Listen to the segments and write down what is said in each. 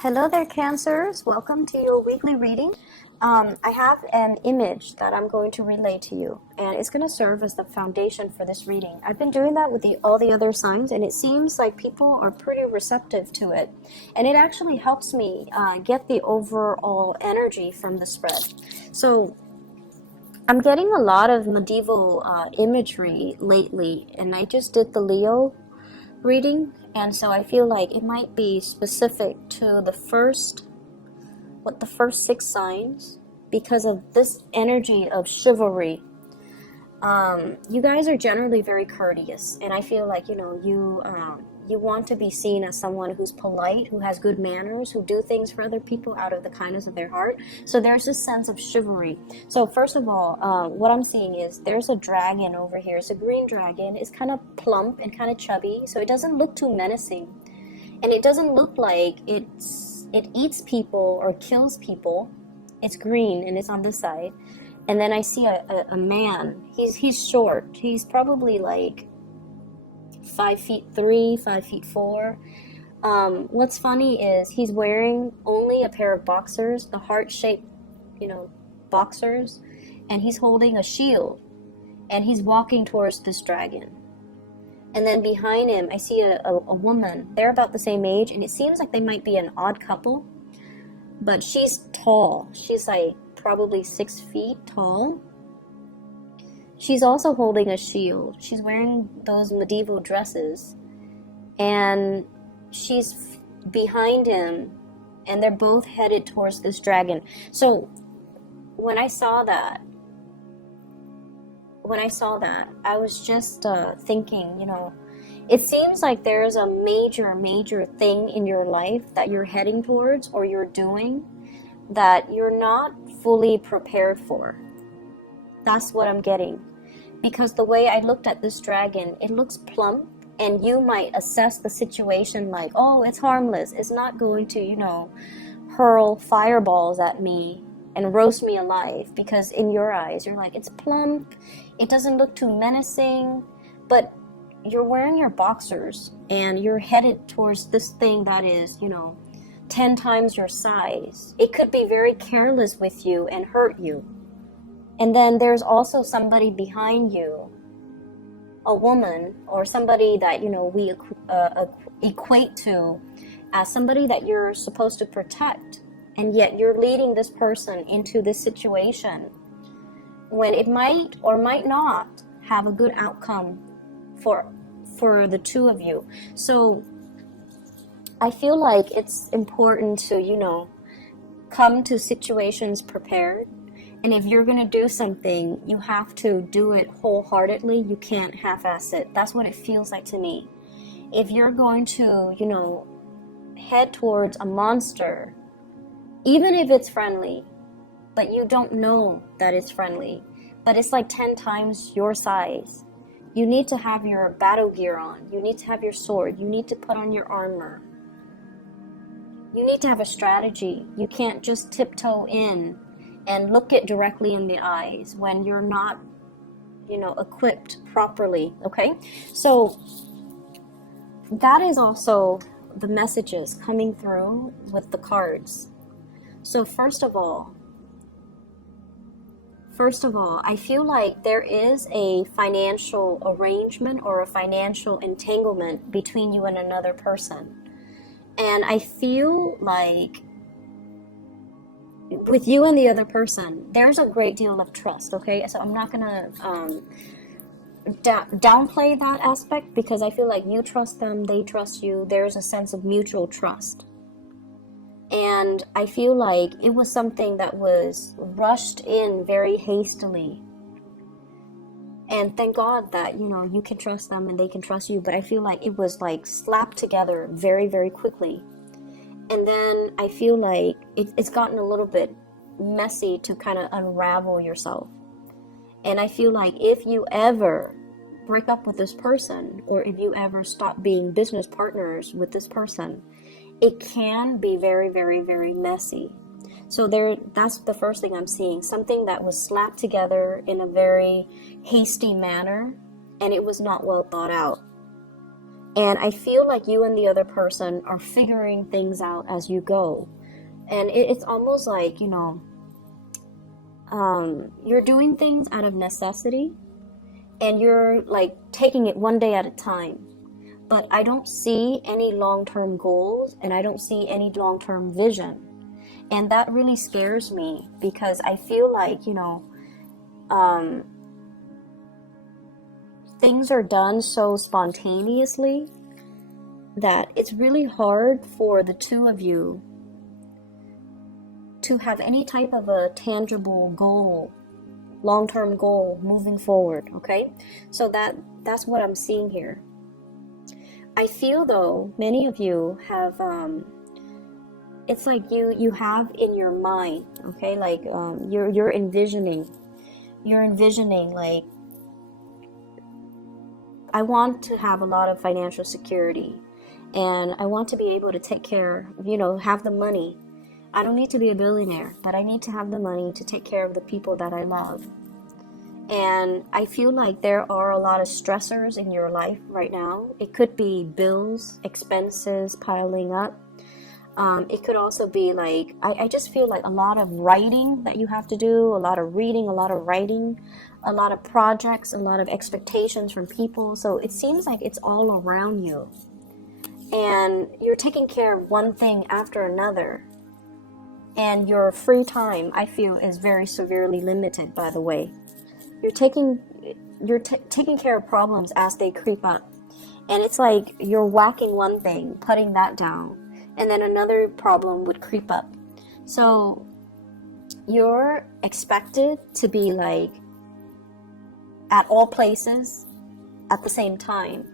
Hello there, Cancers. Welcome to your weekly reading. I have an image that I'm going to relay to you, and it's going to serve as the foundation for this reading. I've been doing that with all the other signs, and it seems like people are pretty receptive to it. And it actually helps me get the overall energy from the spread. So I'm getting a lot of medieval imagery lately, and I just did the Leo reading, and so I feel like it might be specific to the first 6 signs because of this energy of chivalry. You guys are generally very courteous, and I feel like you want to be seen as someone who's polite, who has good manners, who do things for other people out of the kindness of their heart. So there's this sense of chivalry. So first of all, what I'm seeing is there's a dragon over here. It's a green dragon. It's kind of plump and kind of chubby, so it doesn't look too menacing, and it doesn't look like it eats people or kills people. It's green and it's on this side. And then I see a man. He's short. He's probably like 5'3", 5'4". What's funny is he's wearing only a pair of boxers, the heart-shaped, boxers, and he's holding a shield, and he's walking towards this dragon. And then behind him, I see a woman. They're about the same age, and it seems like they might be an odd couple, but she's tall. She's like probably 6 feet tall. She's also holding a shield. She's wearing those medieval dresses, and she's behind him, and they're both headed towards this dragon. So when I saw that, I was just thinking, it seems like there's a major thing in your life that you're heading towards or you're doing that you're not fully prepared for. That's what I'm getting. Because the way I looked at this dragon, it looks plump, and you might assess the situation like, oh, it's harmless. It's not going to, hurl fireballs at me and roast me alive, because in your eyes, you're like, it's plump. It doesn't look too menacing, but you're wearing your boxers and you're headed towards this thing that is, 10 times your size. It could be very careless with you and hurt you. And then there's also somebody behind you, a woman or somebody that, we equate to as somebody that you're supposed to protect. And yet you're leading this person into this situation when it might or might not have a good outcome for the two of you. So I feel like it's important to, come to situations prepared. And if you're going to do something, you have to do it wholeheartedly. You can't half-ass it. That's what it feels like to me. If you're going to, head towards a monster, even if it's friendly, but you don't know that it's friendly, but it's like 10 times your size, you need to have your battle gear on. You need to have your sword. You need to put on your armor. You need to have a strategy. You can't just tiptoe in and look it directly in the eyes when you're not, equipped properly, okay? So that is also the messages coming through with the cards. So first of all, I feel like there is a financial arrangement or a financial entanglement between you and another person. And I feel like with you and the other person, there's a great deal of trust, okay? So I'm not going to downplay that aspect, because I feel like you trust them, they trust you. There's a sense of mutual trust. And I feel like it was something that was rushed in very hastily. And thank God that, you can trust them and they can trust you. But I feel like it was like slapped together very, very quickly. And then I feel like it's gotten a little bit messy to kind of unravel yourself. And I feel like if you ever break up with this person, or if you ever stop being business partners with this person, it can be very, very, very messy. So that's the first thing I'm seeing. Something that was slapped together in a very hasty manner, and it was not well thought out. And I feel like you and the other person are figuring things out as you go. And it's almost like, you're doing things out of necessity, and you're like taking it one day at a time. But I don't see any long-term goals, and I don't see any long-term vision. And that really scares me, because I feel like, things are done so spontaneously that it's really hard for the two of you to have any type of a tangible goal, long-term goal moving forward, okay? So that's what I'm seeing here. I feel, though, many of you have, it's like you have in your mind, okay, like you're envisioning, like, I want to have a lot of financial security, and I want to be able to take care, have the money. I don't need to be a billionaire, but I need to have the money to take care of the people that I love. And I feel like there are a lot of stressors in your life right now. It could be bills, expenses piling up. It could also be like, I just feel like a lot of writing that you have to do, a lot of reading, a lot of writing, a lot of projects, a lot of expectations from people. So it seems like it's all around you. And you're taking care of one thing after another. And your free time, I feel, is very severely limited, by the way. You're taking care of problems as they creep up. And it's like you're whacking one thing, putting that down, and then another problem would creep up. So you're expected to be like at all places at the same time.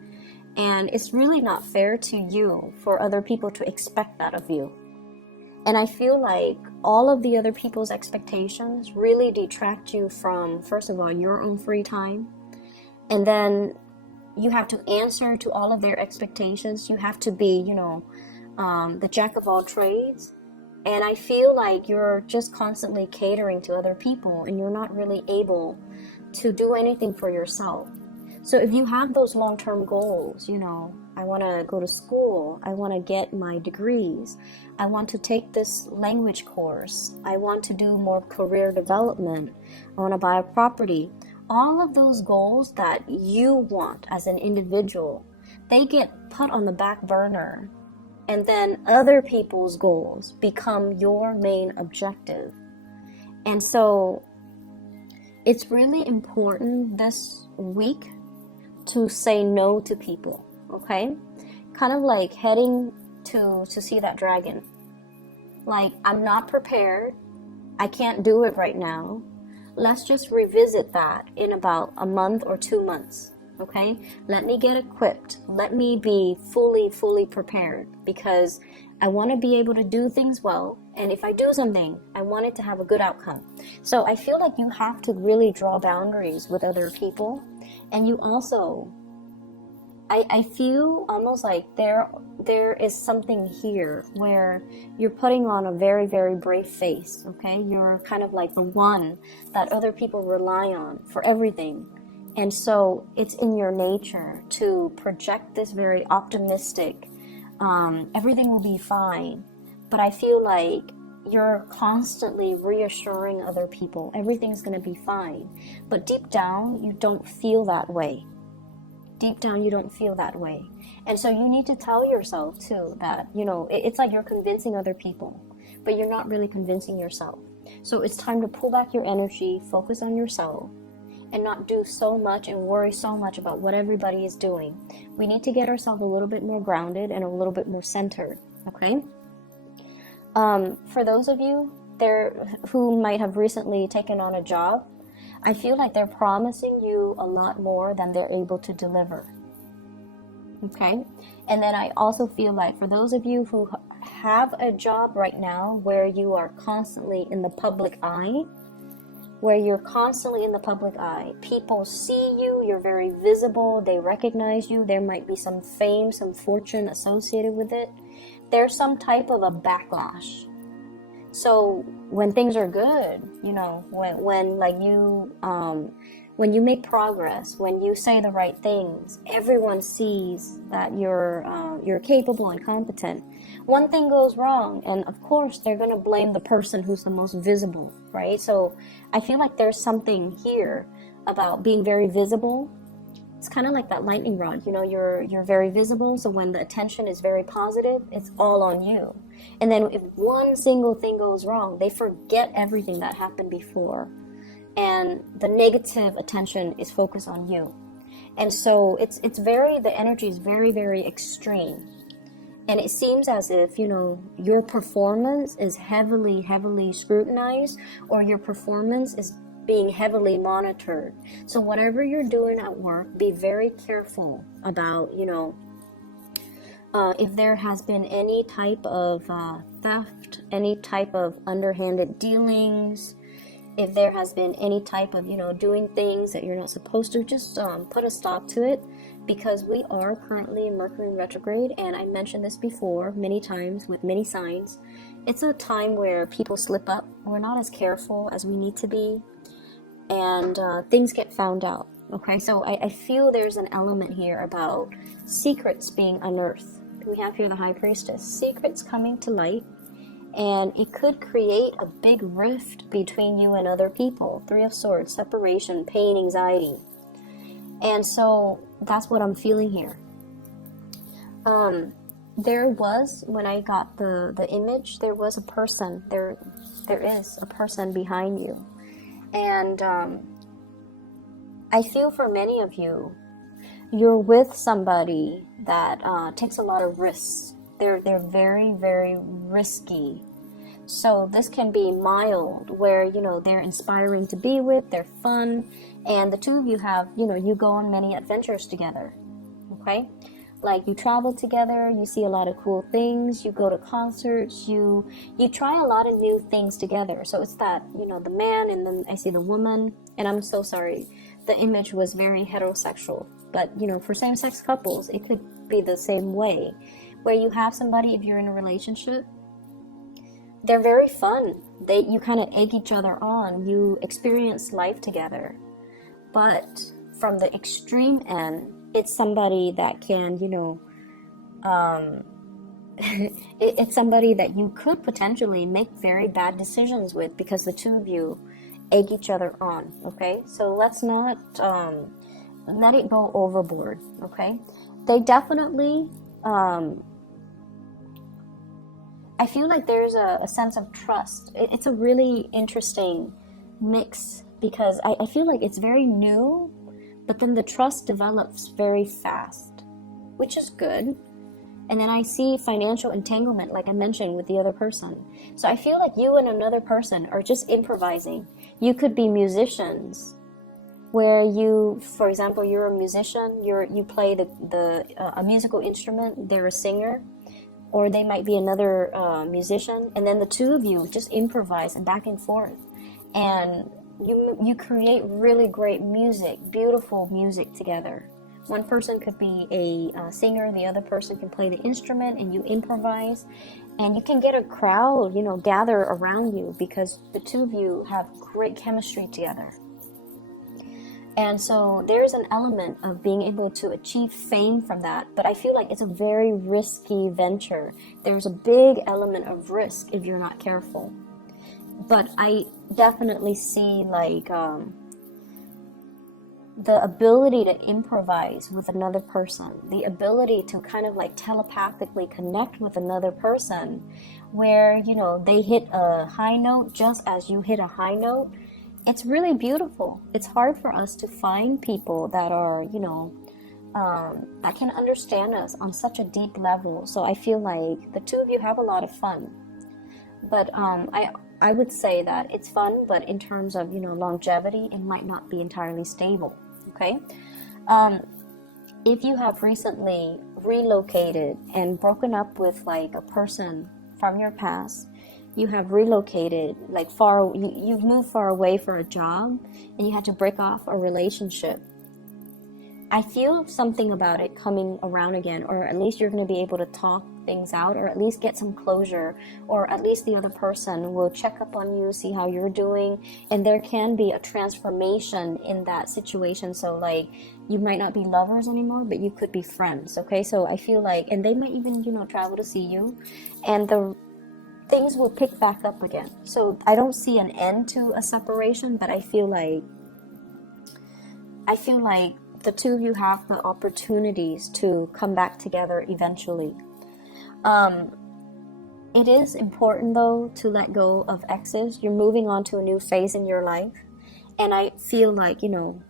And it's really not fair to you for other people to expect that of you. And I feel like all of the other people's expectations really detract you from, first of all, your own free time. And then you have to answer to all of their expectations. You have to be, the jack of all trades. And I feel like you're just constantly catering to other people, and you're not really able to do anything for yourself. So if you have those long-term goals, I want to go to school, I want to get my degrees, I want to take this language course, I want to do more career development, I want to buy a property. All of those goals that you want as an individual, they get put on the back burner. And then other people's goals become your main objective. And so it's really important this week to say no to people, okay? Kind of like heading to see that dragon. Like, I'm not prepared. I can't do it right now. Let's just revisit that in about a month or 2 months, okay? Let me get equipped. Let me be fully prepared, because I want to be able to do things well. And if I do something, I want it to have a good outcome. So I feel like you have to really draw boundaries with other people. And you also, I feel almost like there is something here where you're putting on a very, very brave face, okay? You're kind of like the one that other people rely on for everything. And so it's in your nature to project this very optimistic, everything will be fine. But I feel like you're constantly reassuring other people everything's going to be fine. But deep down, you don't feel that way. Deep down, you don't feel that way. And so you need to tell yourself, too, that, it's like you're convincing other people, but you're not really convincing yourself. So it's time to pull back your energy, focus on yourself, and not do so much and worry so much about what everybody is doing. We need to get ourselves a little bit more grounded and a little bit more centered, okay? For those of you there who might have recently taken on a job, I feel like they're promising you a lot more than they're able to deliver. Okay? And then I also feel like for those of you who have a job right now where you are constantly in the public eye, people see you, you're very visible, they recognize you, there might be some fame, some fortune associated with it. There's some type of a backlash. So when things are good, when like you when you make progress, when you say the right things, everyone sees that you're capable and competent. One thing goes wrong, and of course they're going to blame the person who's the most visible, right? So I feel like there's something here about being very visible. It's kind of like that lightning rod, you know, you're very visible, so when the attention is very positive, it's all on you. And then if one single thing goes wrong, they forget everything that happened before, and the negative attention is focused on you. And so it's very, the energy is very, very extreme. And it seems as if, you know, your performance is heavily scrutinized, or your performance is being heavily monitored. So whatever you're doing at work, be very careful about, you know, if there has been any type of theft, any type of underhanded dealings, if there has been any type of, you know, doing things that you're not supposed to, just put a stop to it, because we are currently in Mercury in retrograde, and I mentioned this before many times with many signs. It's a time where people slip up. We're not as careful as we need to be, and things get found out. Okay, so I feel there's an element here about secrets being unearthed. We have here the High Priestess, secrets coming to light. And it could create a big rift between you and other people. Three of Swords, separation, pain, anxiety. And so that's what I'm feeling here. There was, when I got the image, there was a person. There is a person behind you. And I feel for many of you, you're with somebody that takes a lot of risks. They're very, very risky. So this can be mild, where, you know, they're inspiring to be with, they're fun, and the two of you have, you know, you go on many adventures together, okay? Like, you travel together, you see a lot of cool things, you go to concerts, you try a lot of new things together. So it's that, you know, the man, and then I see the woman, and I'm so sorry, the image was very heterosexual, but, you know, for same-sex couples, it could be the same way, where you have somebody, if you're in a relationship, they're very fun. You kind of egg each other on. You experience life together. But from the extreme end, it's somebody that can, you know, it's somebody that you could potentially make very bad decisions with, because the two of you egg each other on, okay? So let's not let it go overboard, okay? They definitely... I feel like there's a sense of trust. It's a really interesting mix, because I feel like it's very new, but then the trust develops very fast, which is good. And then I see financial entanglement, like I mentioned, with the other person. So I feel like you and another person are just improvising. You could be musicians, where you, for example, you're a musician, you play a musical instrument, they're a singer, or they might be another musician, and then the two of you just improvise and back and forth, and you create really great music, beautiful music together. One person could be a singer, the other person can play the instrument, and you improvise, and you can get a crowd, you know, gather around you, because the two of you have great chemistry together. And so there's an element of being able to achieve fame from that, but I feel like it's a very risky venture. There's a big element of risk if you're not careful. But I definitely see, like, the ability to improvise with another person, the ability to kind of like telepathically connect with another person, where, you know, they hit a high note just as you hit a high note. It's really beautiful. It's hard for us to find people that are, you know, that can understand us on such a deep level. So I feel like the two of you have a lot of fun. But I would say that it's fun, but in terms of, you know, longevity, it might not be entirely stable. Okay? If you have recently relocated and broken up with like a person from your past, you have relocated like far, you've moved far away for a job, and you had to break off a relationship, I feel something about it coming around again, or at least you're going to be able to talk things out, or at least get some closure, or at least the other person will check up on you, see how you're doing, and there can be a transformation in that situation. So like, you might not be lovers anymore, but you could be friends, okay? So I feel like, and they might even, you know, travel to see you, and the things will pick back up again. So I don't see an end to a separation, but I feel like the two of you have the opportunities to come back together eventually. It is important though to let go of exes. You're moving on to a new phase in your life, and I feel like, you know,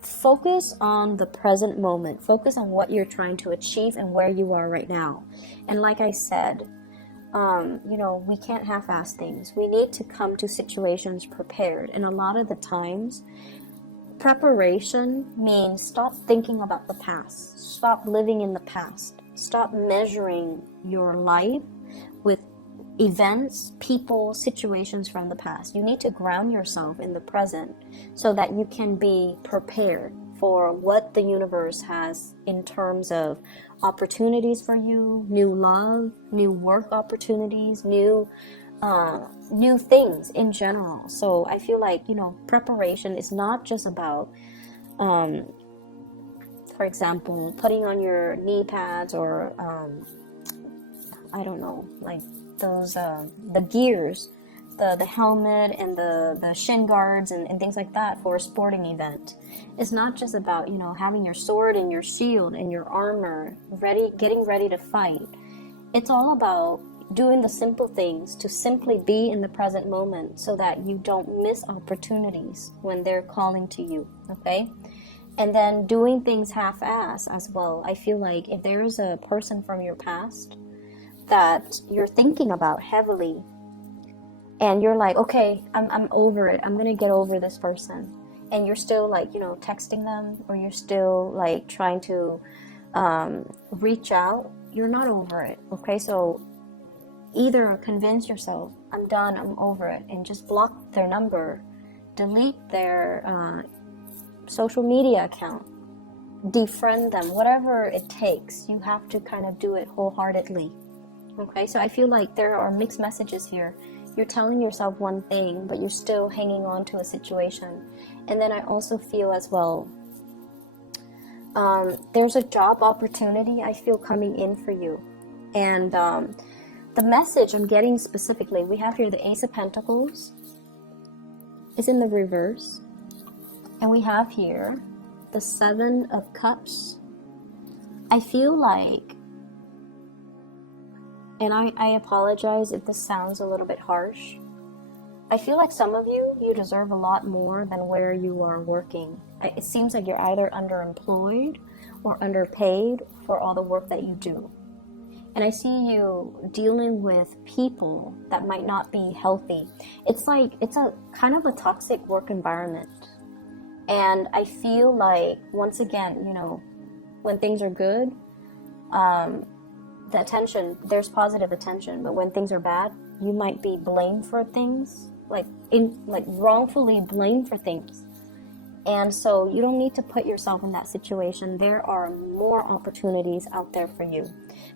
focus on the present moment. Focus on what you're trying to achieve and where you are right now. And like I said, you know, we can't half-ass things. We need to come to situations prepared, and a lot of the times preparation means stop thinking about the past. Stop living in the past. Stop measuring your life with events, people, situations from the past. You need to ground yourself in the present so that you can be prepared for what the universe has in terms of opportunities for you, new love, new work opportunities, new things in general. So I feel like, you know, preparation is not just about, for example, putting on your knee pads or, I don't know, like those, the gears, the helmet and the shin guards and things like that for a sporting event. It's not just about, you know, having your sword and your shield and your armor ready, getting ready to fight. It's all about doing the simple things to simply be in the present moment so that you don't miss opportunities when they're calling to you, okay? And then doing things half-ass as well. I feel like if there's a person from your past that you're thinking about heavily, and you're like, okay, I'm over it, I'm gonna get over this person, and you're still like, you know, texting them, or you're still like trying to reach out, you're not over it, okay? So either convince yourself, I'm done, I'm over it, and just block their number, delete their social media account, defriend them, whatever it takes. You have to kind of do it wholeheartedly, okay? So I feel like there are mixed messages here. You're telling yourself one thing, but you're still hanging on to a situation. And then I also feel as well, there's a job opportunity I feel coming in for you. And the message I'm getting specifically, we have here the Ace of Pentacles is in the reverse. And we have here the Seven of Cups. I feel like, and I apologize if this sounds a little bit harsh, I feel like some of you deserve a lot more than where you are working. It seems like you're either underemployed or underpaid for all the work that you do. And I see you dealing with people that might not be healthy. It's like, it's a kind of a toxic work environment. And I feel like, once again, you know, when things are good, the attention, there's positive attention, but when things are bad, you might be blamed for things, like wrongfully blamed for things. And so you don't need to put yourself in that situation. There are more opportunities out there for you.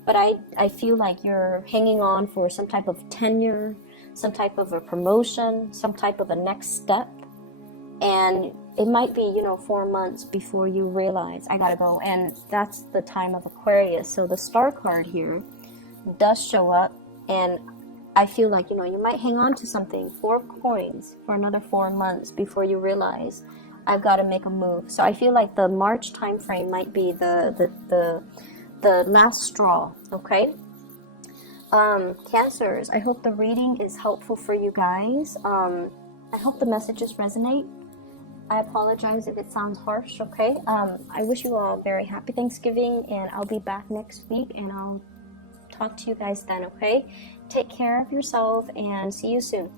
But I feel like you're hanging on for some type of tenure, some type of a promotion, some type of a next step. And it might be, you know, 4 months before you realize, I gotta go. And that's the time of Aquarius. So the Star card here does show up. And I feel like, you know, you might hang on to something, 4 coins, for another 4 months before you realize, I've got to make a move. So I feel like the March time frame might be the last straw, okay? Cancers, I hope the reading is helpful for you guys. I hope the messages resonate. I apologize if it sounds harsh, okay? I wish you all a very happy Thanksgiving, and I'll be back next week, and I'll talk to you guys then, okay? Take care of yourself, and see you soon.